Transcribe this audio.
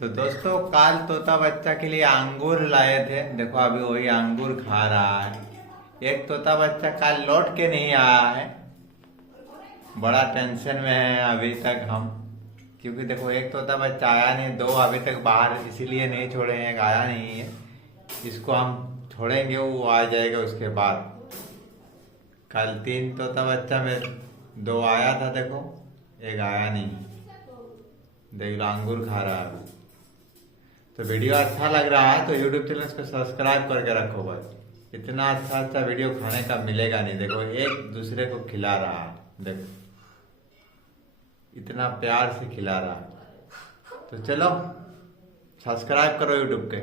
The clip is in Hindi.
तो दोस्तों कल तोता बच्चा के लिए अंगूर लाए थे। देखो अभी वही अंगूर खा रहा है। एक तोता बच्चा कल लौट के नहीं आया है। बड़ा टेंशन में है अभी तक हम, क्योंकि देखो एक तोता बच्चा आया नहीं, दो अभी तक बाहर इसीलिए नहीं छोड़े हैं, एक आया नहीं है। इसको हम छोड़ेंगे, वो आ जाएगा उसके बाद। कल तीन तोता बच्चा में दो आया था, देखो एक आया नहीं। देख लो अंगूर खा रहा है। तो वीडियो अच्छा लग रहा है तो यूट्यूब चैनल को सब्सक्राइब करके रखो भाई। इतना अच्छा अच्छा वीडियो खाने का मिलेगा नहीं। देखो एक दूसरे को खिला रहा है, देखो इतना प्यार से खिला रहा है। तो चलो सब्सक्राइब करो यूट्यूब के।